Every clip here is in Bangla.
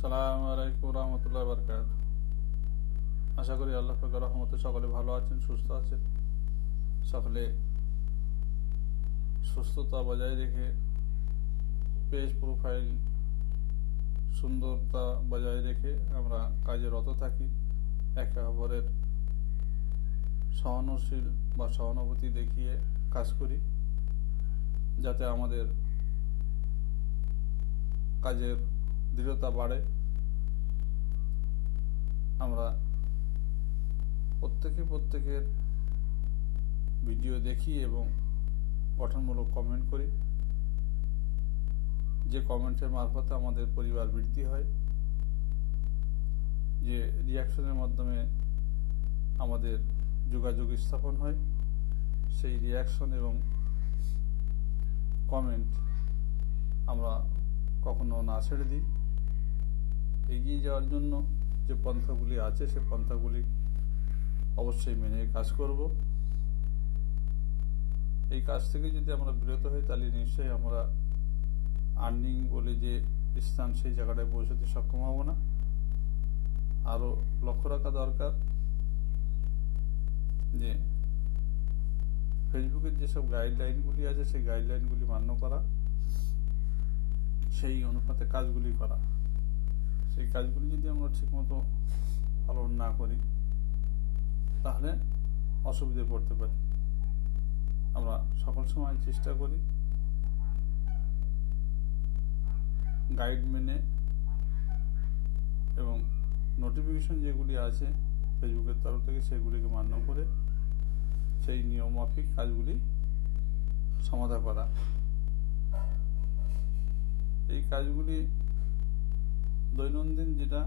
সালাম আলাইকুম রহমতুল্লাহ বরকাত। আশা করি আল্লাহ পাকের রহমতে সকলে ভালো আছেন, সুস্থ আছেন। সকলে সুস্থতা বজায় রেখে পেজ প্রোফাইল সুন্দরতা বজায় রেখে আমরা কাজে রত থাকি। একে অপরের সহনশীল বা সহানুভূতি দেখিয়ে কাজ করি, যাতে আমাদের কাজের দৃঢ়তা বাড়ে। আমরা প্রত্যেকের ভিডিও দেখি এবং গঠনমূলক কমেন্ট করি। যে কমেন্টের মারফতে আমাদের পরিবার বৃদ্ধি হয়, যে রিয়াকশনের মাধ্যমে আমাদের যোগাযোগ স্থাপন হয়, সেই রিয়াকশন এবং কমেন্ট আমরা কখনো না ছেড়ে দিই। এগিয়ে যাওয়ার জন্য যে পন্থাগুলি আছে সে পন্থাগুলি অবশ্যই মেনে কাজ করব। এই কাজ থেকে যদি আমরা বিরত হই, তাহলে নিশ্চয়ই আমরা আর্নিং বলে যে স্থান, সেই জায়গাটায় পৌঁছতে সক্ষম হব না। আরো লক্ষ্য রাখা দরকার যে ফেসবুকের যেসব গাইডলাইনগুলি আছে সেই গাইডলাইনগুলি মান্য করা, সেই অনুপাতে কাজগুলি করা। সেই কাজগুলি যদি আমরা ঠিকমতো পালন না করি, তাহলে অসুবিধায় পড়তে পারি। আমরা সকল সময় চেষ্টা করি গাইড মেনে এবং নোটিফিকেশন যেগুলি আছে ফেসবুকের তরফ থেকে সেগুলিকে মান্য করে সেই নিয়ম মাফিক কাজগুলি সমাধা করা। এই কাজগুলি দৈনন্দিন যেটা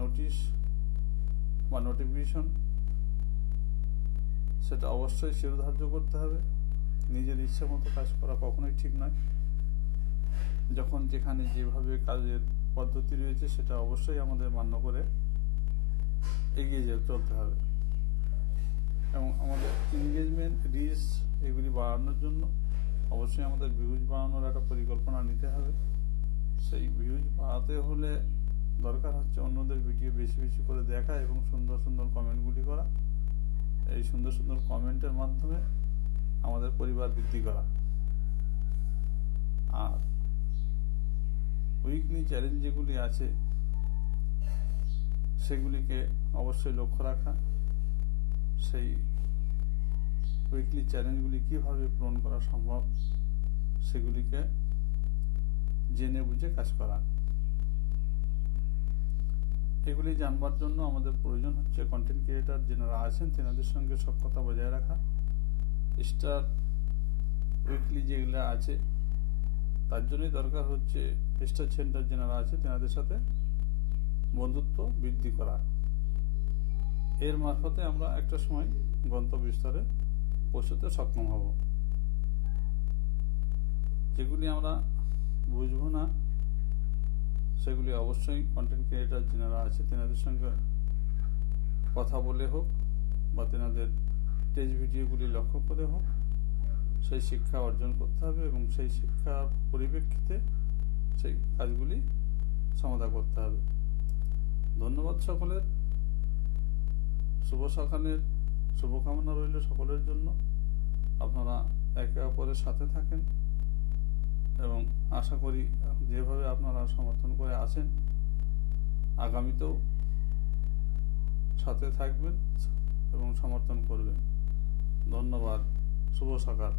নোটিশ বা নোটিফিকেশন, সেটা অবশ্যই শিরোধার্য করতে হবে। নিজের ইচ্ছা মতো কাজ করা কখনোই ঠিক নয়। যখন যেখানে যেভাবে কাজের পদ্ধতি রয়েছে সেটা অবশ্যই আমাদের মান্য করে এগিয়ে চলতে হবে। এবং আমাদের এনগেজমেন্ট, রিচ এগুলি বাড়ানোর জন্য অবশ্যই আমাদের ভিউজ বাড়ানোর একটা পরিকল্পনা নিতে হবে। সেই ভিউজ বাড়াতে হলে দরকার হচ্ছে অন্যদের ভিডিও বেশি বেশি করে দেখা এবং সুন্দর সুন্দর কমেন্টগুলি করা। এই সুন্দর সুন্দর কমেন্টের মাধ্যমে আমাদের পরিবার বৃদ্ধি করা। আর উইকলি চ্যালেঞ্জ যেগুলি আছে সেগুলিকে অবশ্যই লক্ষ্য রাখা। সেই উইকলি চ্যালেঞ্জগুলি কিভাবে পূরণ করা সম্ভব সেগুলিকে জেনে বুঝে কাজ করা। এগুলি জানবার জন্য আমাদের প্রয়োজন হচ্ছে কন্টেন্ট ক্রিয়েটর যারা আছেন তেনাদের সঙ্গে সখ্যতা বজায় রাখা। স্টার উইকলি যেগুলো আছে তার জন্যই দরকার হচ্ছে স্টার সেন্টার যারা আছে তেনাদের সাথে বন্ধুত্ব বৃদ্ধি করা। এর মারফতে আমরা একটা সময় গন্তব্যস্থলে পৌঁছতে সক্ষম হব। যেগুলি আমরা বুঝবো না সেগুলি অবশ্যই কন্টেন্ট ক্রিয়েটর যারা আছে তেনাদের সঙ্গে কথা বলে হোক বা তেনাদের টেজ ভিডিওগুলি লক্ষ্য করে হোক, সেই শিক্ষা অর্জন করতে হবে এবং সেই শিক্ষার পরিপ্রেক্ষিতে সেই কাজগুলি সমাধা করতে হবে। ধন্যবাদ সকলের। শুভ সকালের শুভকামনা রইল সকলের জন্য। আপনারা একে অপরের সাথে থাকেন এবং আশা করি যেভাবে আপনারা সমর্থন করে আছেন আগামীতেও সাথে থাকবেন এবং সমর্থন করবেন। ধন্যবাদ। শুভ সকাল।